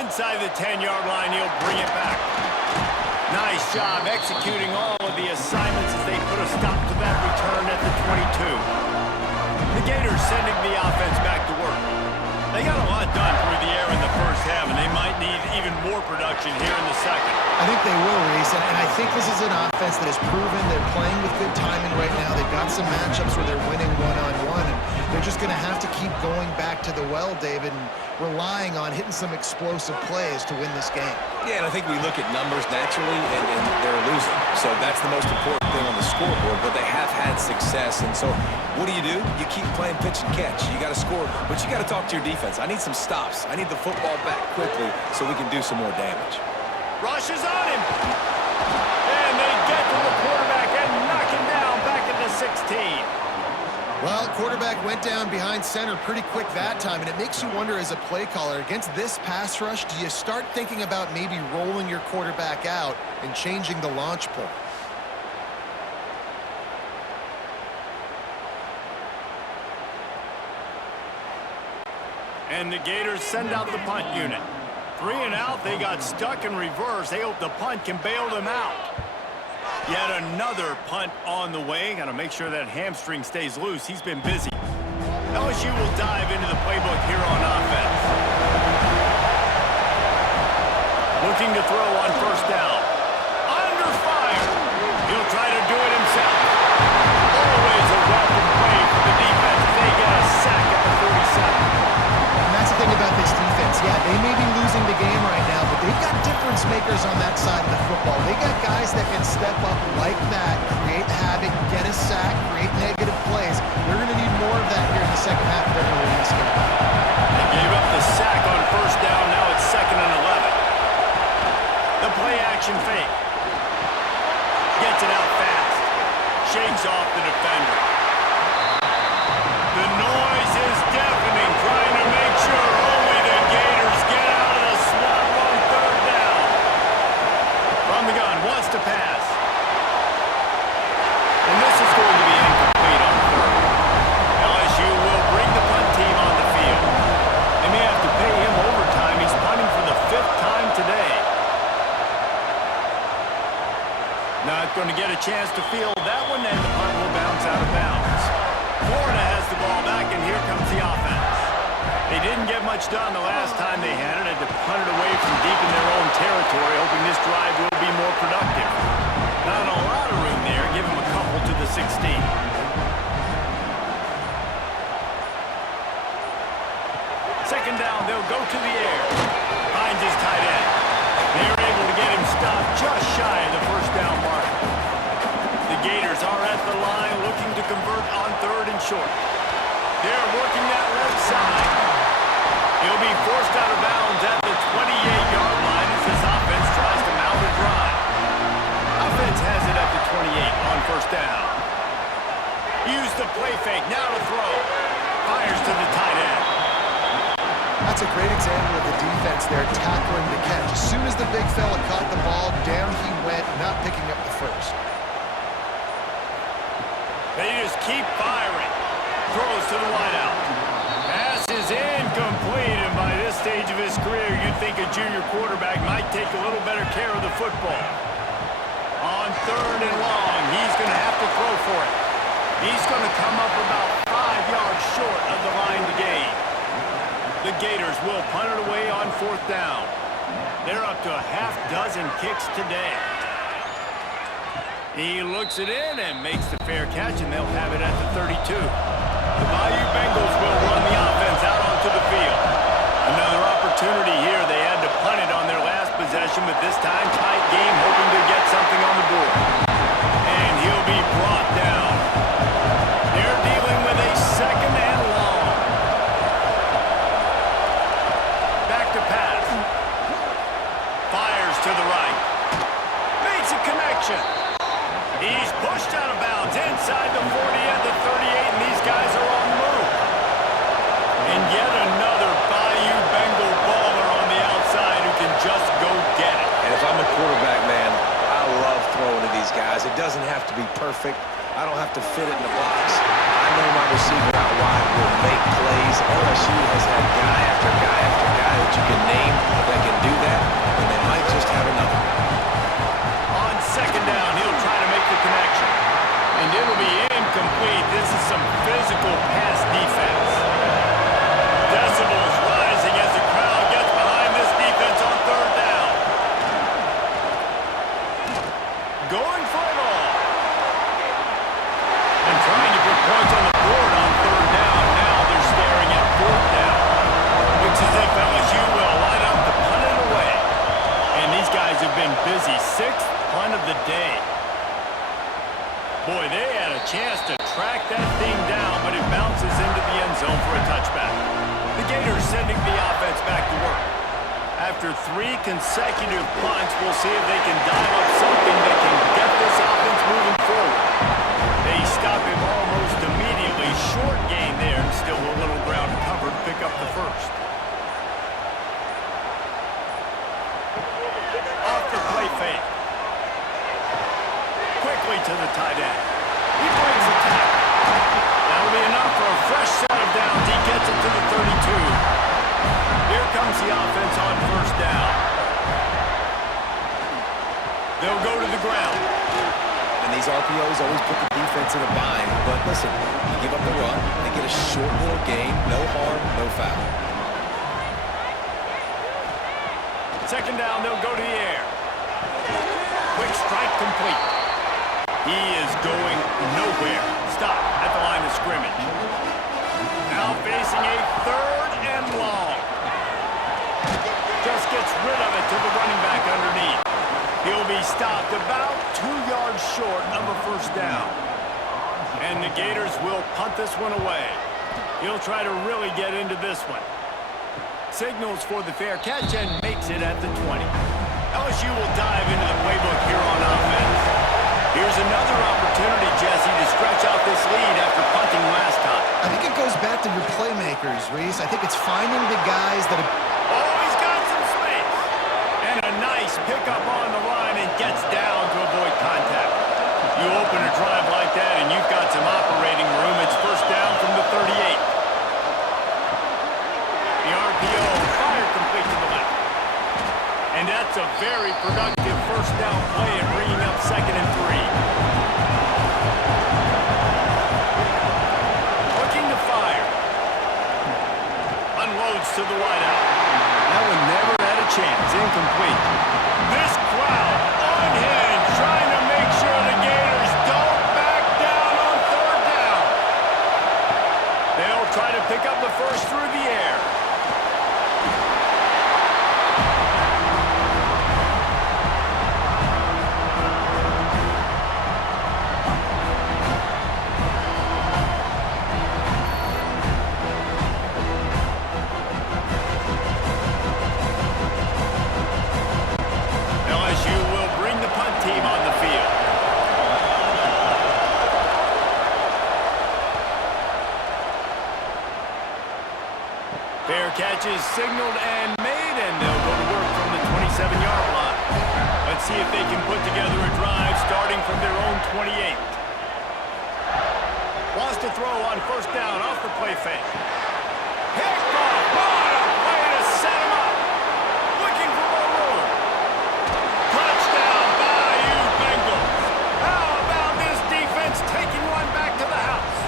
Inside the 10-yard line, he'll bring it back. Nice job executing all of the assignments as they put a stop to that return at the 22. The Gators sending the offense back to work. They got a lot done through the air in the first half, and they might need even more production here in the second. I think they will, Reese, and I think this is an offense that has proven they're playing with good timing right now. They've got some matchups where they're winning one-on-one, and they're just going to have to keep going back to the well, David, and relying on hitting some explosive plays to win this game. Yeah, and I think we look at numbers naturally, and they're losing. So that's the most important thing on the scoreboard, but they have had success. And so what do? You keep playing pitch and catch. You got to score, but you got to talk to your defense. I need some stops. I need the football back quickly so we can do some more damage. Rush is on him. And they get to the quarterback and knock him down back at the 16. Well, quarterback went down behind center pretty quick that time, and it makes you wonder as a play caller, against this pass rush, do you start thinking about maybe rolling your quarterback out and changing the launch point? And the Gators send out the punt unit. 3 and out, they got stuck in reverse. They hope the punt can bail them out. Yet another punt on the way. Got to make sure that hamstring stays loose. He's been busy. LSU will dive into the playbook here on offense. Looking to throw on first down. Under fire. He'll try to do it himself. Always a welcome play for the defense. They get a sack at the 47. And that's the thing about this defense. Yeah, they may be losing the game right now, but they've got difference makers on that side of the football. They got guys that can step up like that, create havoc, get a sack, create negative plays. They're going to need more of that here in the second half if they're going to win this game. They gave up the sack on first down. Now it's 2nd and 11. The play action fake. Gets it out fast. Shakes off the defender. The noise is deafening, trying to make sure only the Gators get out of the swamp on 3rd down. From the gun, wants to pass. And this is going to be incomplete on 3rd. LSU will bring the punt team on the field. They may have to pay him overtime. He's punting for the 5th time today. Not going to get a chance to field that one, and the punt will bounce out of bounds. Florida has the ball back, and here comes the offense. They didn't get much done the last time they had it. Had to punt it away from deep in their own territory, hoping this drive will be more productive. Not a lot of room there. Give them a couple to the 16. Second down, they'll go to the air. Finds his tight end. They're able to get him stopped just shy of the first down mark. The Gators are at the line looking to convert on 3rd and short. They're working that left side. He'll be forced out of bounds at the 28-yard line as this offense tries to mount a drive. Offense has it at the 28 on first down. Use the play fake, now to throw. Fires to the tight end. That's a great example of the defense there tackling the catch. As soon as the big fella caught the ball, down he went, not picking up the first. They just keep firing. Throws to the wideout. Pass is incomplete, and by this stage of his career, you'd think a junior quarterback might take a little better care of the football. On 3rd and long, he's going to have to throw for it. He's going to come up about 5 yards short of the line to gain. The Gators will punt it away on 4th down. They're up to a half-dozen kicks today. He looks it in and makes the fair catch, and they'll have it at the 32. The Bayou Bengals will run the offense out onto the field. Another opportunity here. They had to punt it on their last possession, but this time tight game, hoping to get something on the board. And he'll be brought down. They're dealing with a 2nd and long. Back to pass. Fires to the right. Makes a connection. He's pushed out of bounds inside the 40 at the 38, and these guys are on the move. And yet another Bayou Bengal baller on the outside who can just go get it. And if I'm a quarterback, man, I love throwing to these guys. It doesn't have to be perfect. I don't have to fit it in the box. I know my receiver out wide will make plays. LSU has had guy after guy after guy that you can name that can 3 consecutive punts. We'll see if they can dial up something that can get this offense moving forward. They stop him almost immediately. Short gain there, and still a little ground covered. Pick up the first. Off the play fake. Quickly to the tight end. He brings the tackle. That'll be enough for a fresh set of downs. He gets it to the 32. Here comes the offense on first down. They'll go to the ground. And these RPOs always put the defense in a bind. But listen, you give up the run, they get a short little gain, no harm, no foul. Second down, they'll go to the air. Quick strike complete. He is going nowhere. Stop at the line of scrimmage. Now facing a 3rd and long. Just gets rid of it to the running back underneath. He'll be stopped about 2 yards short of a first down. And the Gators will punt this one away. He'll try to really get into this one. Signals for the fair catch and makes it at the 20. LSU will dive into the playbook here on offense. Here's another opportunity, Jesse, to stretch out this lead after punting last time. I think it goes back to your playmakers, Reese. I think it's finding the guys that have... Oh, he's got some space. And a nice pickup on the line and gets down to avoid contact. You open a drive like that and you've got some operating room. It's first down from the 38. The RPO fired complete to the left. And that's a very productive first down play and bringing up 2nd and 3. Looking to fire. Unloads to the wideout. That one never had a chance. Incomplete. This crowd unhinged, trying to make sure the Gators don't back down on 3rd down. They'll try to pick up the first through the air. LSU will bring the punt team on the field. Fair catch is signaled and made, and they'll go to work from the 27-yard line. Let's see if they can put together a drive starting from their own 28. Wants to throw on first down off the play fake. Picked off. What a play to set him up. Looking for more room. Touchdown, Bayou Bengals. How about this defense taking one back to the house?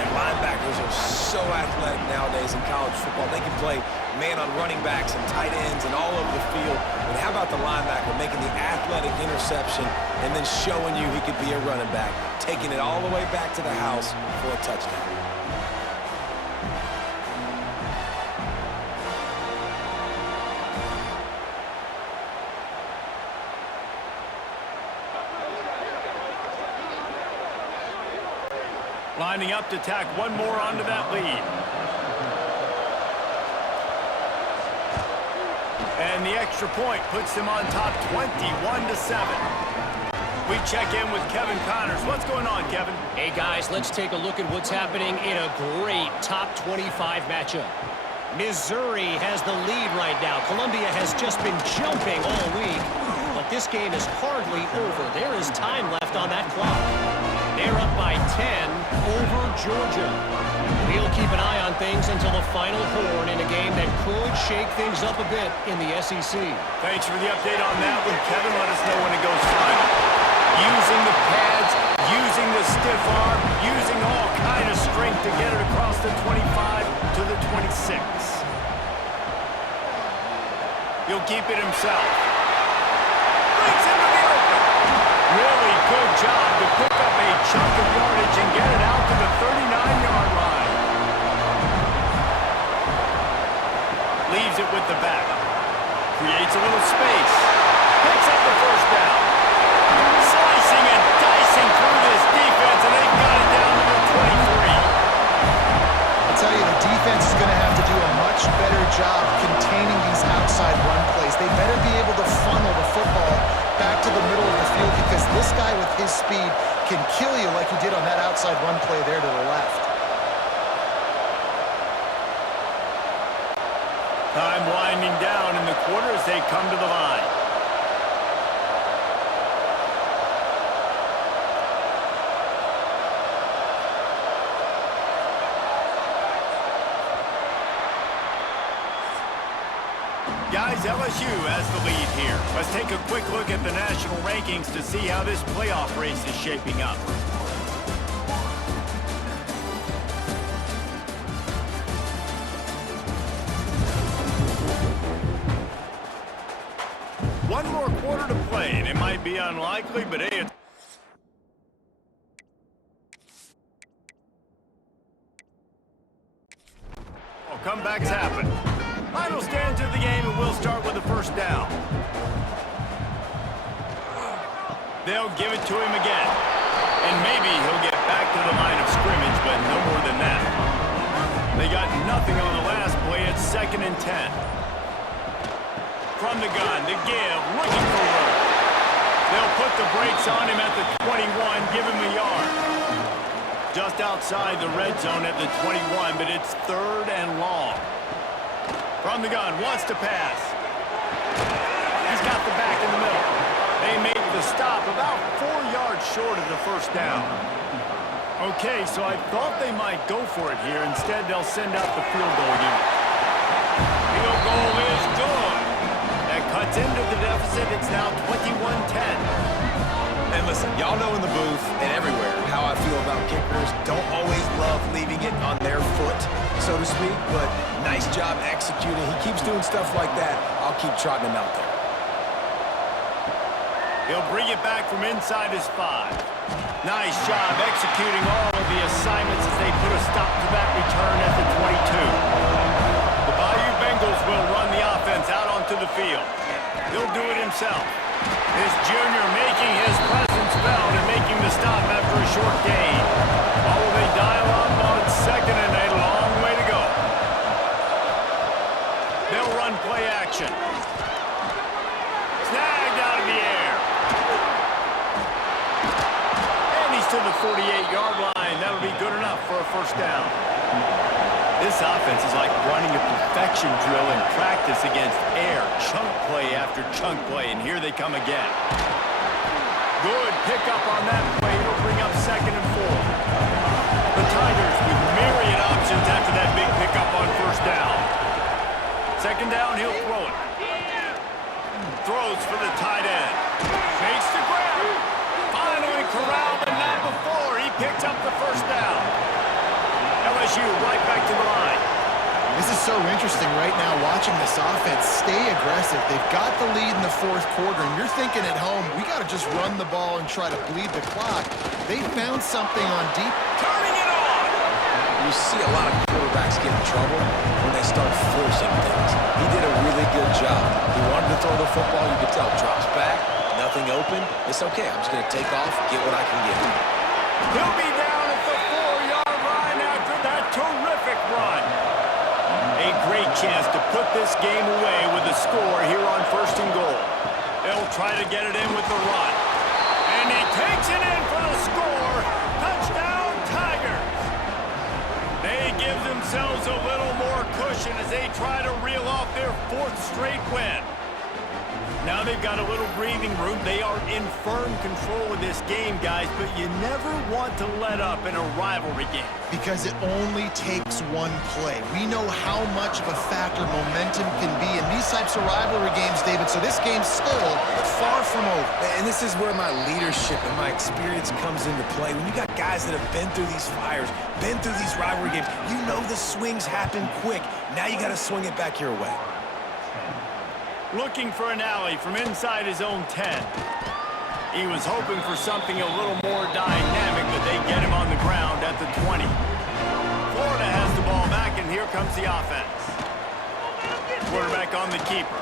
And linebackers are so athletic nowadays in college football. They can play man on running backs and tight ends and all over the field. But how about the linebacker making the athletic interception and then showing you he could be a running back, taking it all the way back to the house for a touchdown. Lining up to tack one more onto that lead. And the extra point puts them on top 21-7. We check in with Kevin Connors. What's going on, Kevin? Hey, guys, let's take a look at what's happening in a great top 25 matchup. Missouri has the lead right now. Columbia has just been jumping all week, but this game is hardly over. There is time left on that clock. They're up by 10 over Georgia. We'll keep an eye on things until the final horn in a game that could shake things up a bit in the SEC. Thanks for the update on that one, Kevin. Let us know when it goes final. Using the pads, using the stiff arm, using all kind of strength to get it across the 25 to the 26. He'll keep it himself. Brings into the open. Really good job to pick up a chunk of yardage and get it out to the 39-yard line. Leaves it with the back. Creates a little space. Picks up the first down. Slicing and dicing through this defense, and they've got it down to the 23. I'll tell you, the defense is going to have to do a much better job containing these outside They better be able to funnel the football back to the middle of the field because this guy with his speed can kill you like he did on that outside run play there to the left. Time winding down in the quarter as they come to the line. Guys, LSU has the lead here. Let's take a quick look at the national rankings to see how this playoff race is shaping up. One more quarter to play, and it might be unlikely, but hey, it's... Oh, comebacks happen. Final stands of the game, and we'll start with the first down. They'll give it to him again. And maybe he'll get back to the line of scrimmage, but no more than that. They got nothing on the last play. It's 2nd and 10. From the gun, the give, looking for room. They'll put the brakes on him at the 21, give him a yard. Just outside the red zone at the 21, but it's 3rd and long. From the gun, wants to pass. He's got the back in the middle. They make the stop about 4 yards short of the first down. Okay, so I thought they might go for it here. Instead, they'll send out the field goal unit. Field goal is good. That cuts into the deficit. It's now 21-10. And listen, y'all know in the booth and everywhere how I feel about kickers. Don't always love leaving it on their foot, so to speak, but nice job executing. He keeps doing stuff like that. I'll keep trotting him out there. He'll bring it back from inside his 5. Nice job executing all of the assignments as they put a stop to that return at the 22. The Bayou Bengals will run the offense out onto the field. He'll do it himself. This junior making his presence felt and making the stop after a short gain. Oh, they dial up on 2nd and a long way to go. They'll run play action. Snagged out of the air. And he's to the 48-yard line. That'll be good enough for a first down. This offense is like running a perfection drill in practice against air. Chunk play after chunk play, and here they come again. Good pickup on that play. It'll bring up 2nd and 4. The Tigers with myriad options after that big pickup on first down. 2nd down, he'll throw it. Throws for the tight end. Makes the grab. Finally corralled, but not before. He picks up the first down. LSU right back to the line. This is so interesting right now watching this offense stay aggressive. They've got the lead in the 4th quarter, and you're thinking at home, we got to just run the ball and try to bleed the clock. They found something on deep. Turning it on! You see a lot of quarterbacks get in trouble when they start forcing things. He did a really good job. He wanted to throw the football. You could tell. Drops back, nothing open. It's okay. I'm just going to take off, get what I can get. He'll be down at the 4-yard line after that terrific run. A great chance to put this game away with a score here on 1st and goal. They'll try to get it in with the run. And he takes it in for the score. Touchdown, Tigers. They give themselves a little more cushion as they try to reel off their 4th straight win. Now they've got a little breathing room. They are in firm control of this game, guys, but you never want to let up in a rivalry game. Because it only takes one play. We know how much of a factor momentum can be in these types of rivalry games, David, so this game's still far from over. And this is where my leadership and my experience comes into play. When you got guys that have been through these fires, been through these rivalry games, you know the swings happen quick. Now you got to swing it back your way. Looking for an alley from inside his own 10. He was hoping for something a little more dynamic, but they get him on the ground at the 20. Florida has the ball back, and here comes the offense. Quarterback on the keeper.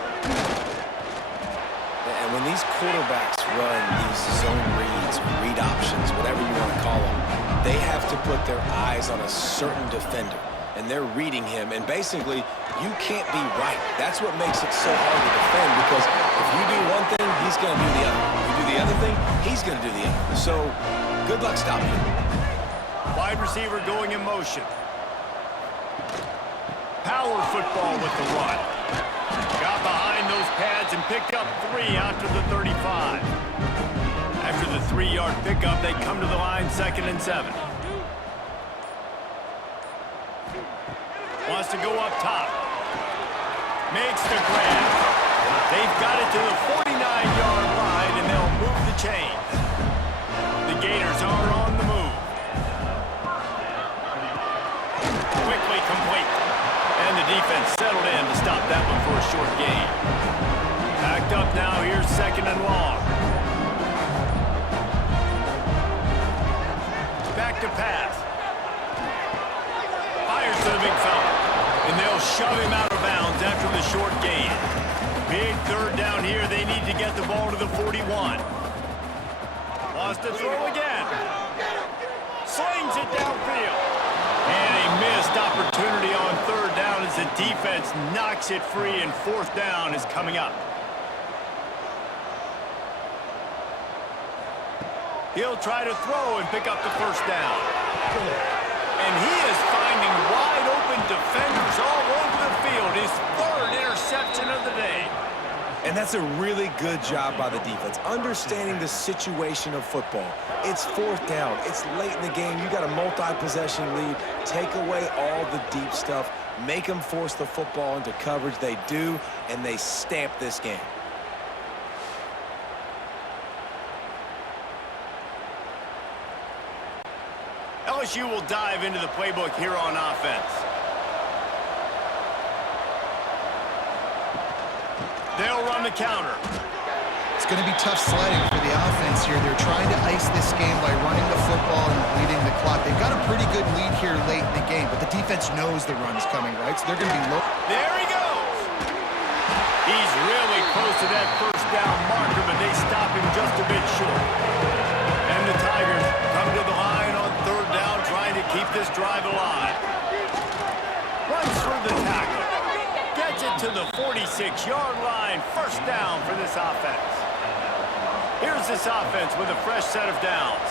And when these quarterbacks run these zone reads, read options, whatever you want to call them, they have to put their eyes on a certain defender. and they're reading him. And basically, you can't be right. That's what makes it so hard to defend, because if you do one thing, he's going to do the other. If you do the other thing, he's going to do the other. So good luck stopping him. Wide receiver going in motion. Power football with the run. Got behind those pads and picked up 3 after the 35. After the 3-yard pickup, they come to the line 2nd and 7. Wants to go up top. Makes the grab. They've got it to the 49-yard line, and they'll move the chains. The Gators are on the move. Quickly complete. And the defense settled in to stop that one for a short gain. Backed up now, here's 2nd and long. Back to pass. Fires to the big fella. And they'll shove him out of bounds after the short gain. Big 3rd down here. They need to get the ball to the 41. Wants to throw again. Slings it downfield. And a missed opportunity on 3rd down as the defense knocks it free, and 4th down is coming up. He'll try to throw and pick up the 1st down. And he is finding wide open defenders all over the field. His 3rd interception of the day. And that's a really good job by the defense, understanding the situation of football. It's 4th down. It's late in the game. You got a multi-possession lead. Take away all the deep stuff. Make them force the football into coverage. They do, and they stamp this game. LSU will dive into the playbook here on offense. They'll run the counter. It's going to be tough sledding for the offense here. They're trying to ice this game by running the football and bleeding the clock. They've got a pretty good lead here late in the game, but the defense knows the run's coming, right? So they're going to be low. There he goes. He's really close to that 1st down marker, but they stop him just a bit short. And the Tigers come to the line on 3rd down, trying to keep this drive alive. Runs through the tackle. Gets it to the 46-yard line. 1st down for this offense. Here's this offense with a fresh set of downs.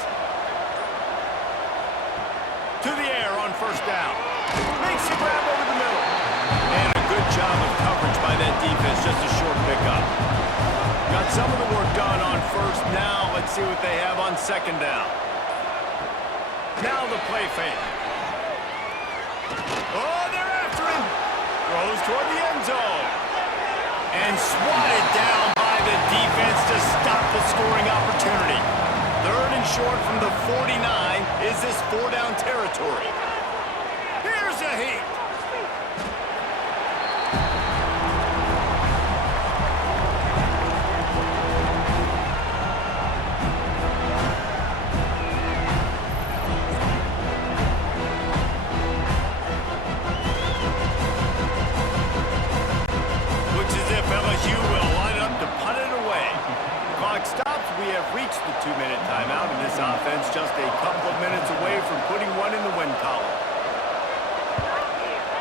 To the air on 1st down. Makes the grab over the middle. And a good job of coverage by that defense. Just a short pickup. Got some of the work done on 1st. Now let's see what they have on 2nd down. Now the play fake. Oh, they're after him. Throws toward the end zone. And swatted down by the defense to stop the scoring opportunity. 3rd and short from the 49. Is this 4-down territory? Here's a heat. Reached the 2-minute timeout, and this offense just a couple of minutes away from putting one in the win column.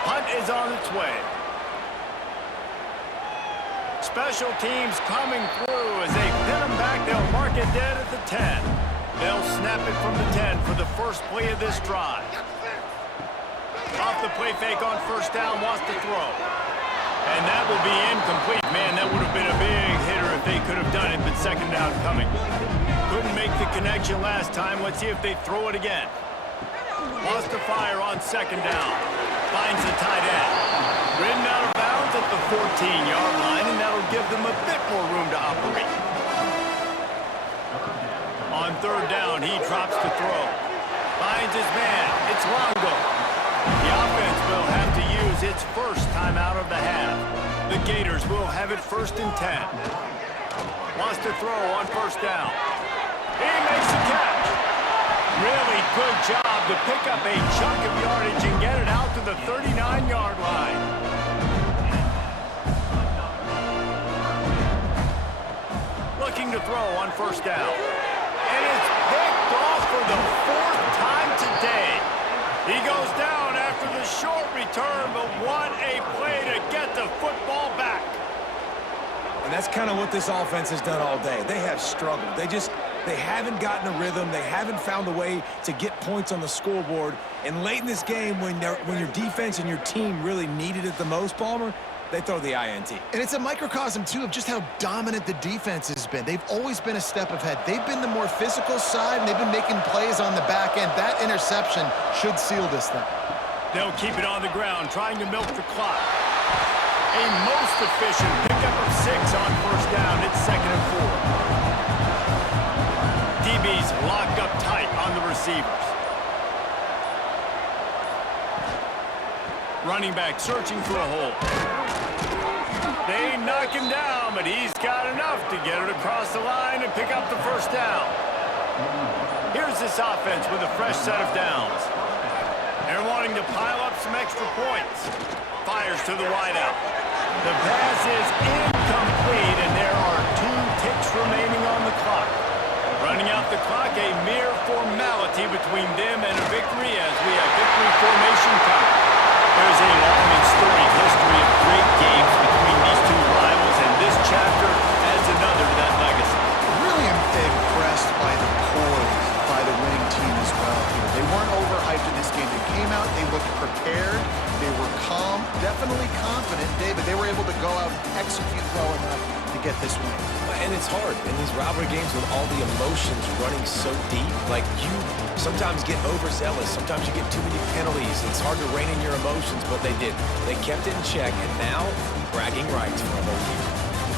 Punt is on its way. Special teams coming through as they pin them back. They'll mark it dead at the 10. They'll snap it from the 10 for the first play of this drive. Off the play fake on 1st down, wants to throw. And that will be incomplete. Man, that would have been a big hitter if they could have done it, but 2nd down coming. Couldn't make the connection last time. Let's see if they throw it again. Wants to fire on 2nd down. Finds the tight end. Ridden out of bounds at the 14-yard line, and that'll give them a bit more room to operate. On 3rd down, he drops to throw. Finds his man. It's Longo. The offense will have to use its 1st timeout of the half. The Gators will have it 1st and 10. Wants to throw on 1st down. He makes the catch. Really good job to pick up a chunk of yardage and get it out to the 39-yard line. Looking to throw on 1st down. And it's picked off for the 4th time today. He goes down after for the short return, but what a play to get the football back. And that's kind of what this offense has done all day. They have struggled. They haven't gotten a rhythm. They haven't found a way to get points on the scoreboard. And late in this game, when your defense and your team really needed it the most, Palmer, they throw the INT. And it's a microcosm, too, of just how dominant the defense has been. They've always been a step ahead. They've been the more physical side, and they've been making plays on the back end. That interception should seal this thing. They'll keep it on the ground, trying to milk the clock. A most efficient pickup of 6 on first down. It's 2nd and 4. DBs locked up tight on the receivers. Running back searching for a hole. They knock him down, but he's got enough to get it across the line and pick up the first down. Here's this offense with a fresh set of downs. They're wanting to pile up some extra points. Fires to the wideout. The pass is incomplete, and there are 2 ticks remaining on the clock. Running out the clock, a mere formality between them and a victory as we have victory formation coming. There's a long and storied history of great games between these two rivals, and this chapter adds another to that legacy. Really impressed by the poise by the winning team as well here. They weren't overhyped in this game. They came out, they looked prepared, they were calm, definitely confident. David, they were able to go out and execute well enough to get this win. And it's hard in these rivalry games with all the emotions running so deep. Like, you sometimes get overzealous. Sometimes you get too many penalties. It's hard to rein in your emotions, but they did. They kept it in check, and now bragging rights for a whole year.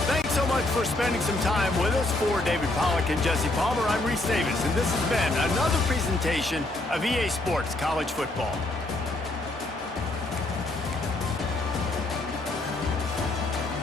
Thanks so much for spending some time with us. For David Pollack and Jesse Palmer, I'm Reese Davis, and this has been another presentation of EA Sports College Football.